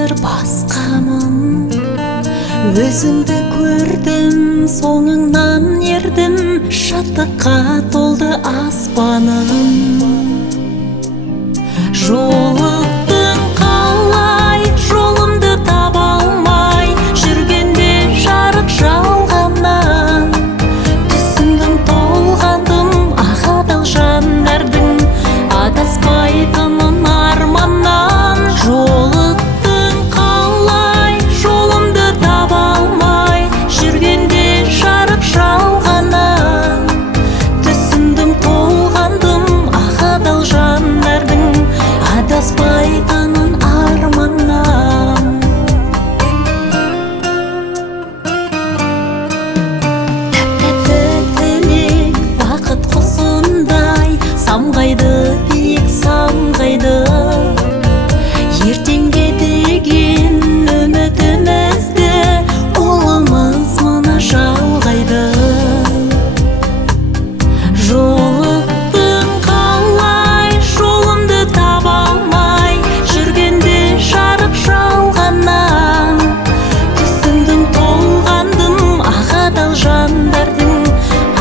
қазір басқамын. Өзіңді көрдім, соңыңнан ердім, шаттыққа толды аспаным. Жолықтың қалай, жолымды таба алмай, жүргенде жарық жалғаннан. Түсіндім, толғандым, адал жандардың адаспайтынын арманнан. Жолықтың қалай, жолымды таба алмай, жүргенде жарық жалғаннан. Түсіндім, толғандым, адал жандардың адаспайтынын арманнан. Тәп-тәттілік бақыт құсындай, самғайды биік самғайды. Ертеңге деген үмітімізді ұлымыз мына жалғайды. Жолықтың қалай, жолымды таба алмай, жүргенде жарық жалғаннан. Түсіндім, толғандым, адал жандардың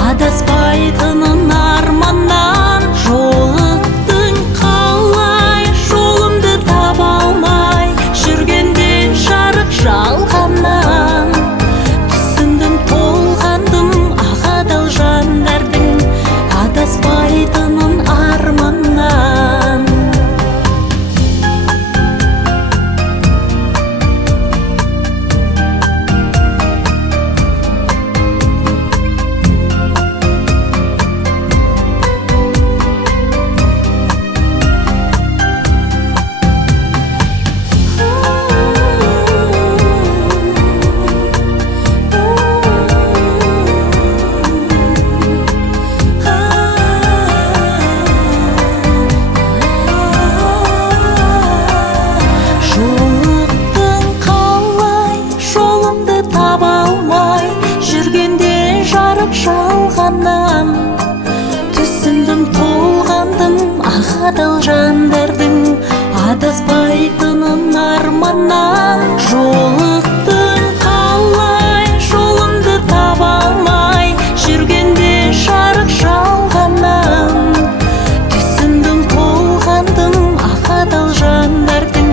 адаспайтынын арманнан. Жолықтың қалай, жолымды таба алмай, жүргенде жарық жалғаннан. Түсіндім, толғандым, адал жандардың адаспайтынын арманнан. Жолықтың қалай, жолымды таба алмай, жүргенде жарық жалғаннан. Түсіндім, толғандым, адал жандардың адаспайтынын арманнан. Жолықтың қалай, жолымды таба алмай, жүргенде жарық жалғаннан. Түсіндім, толғандым, адал жандардың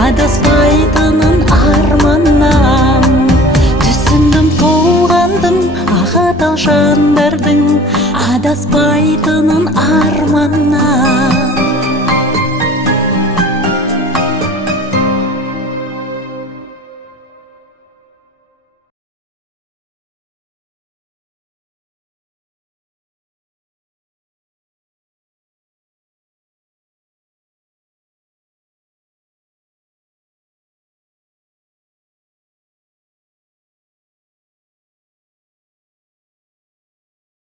адаспайтынын арманнан. Түсіндім, толғандым, адал жандардың адаспайтынын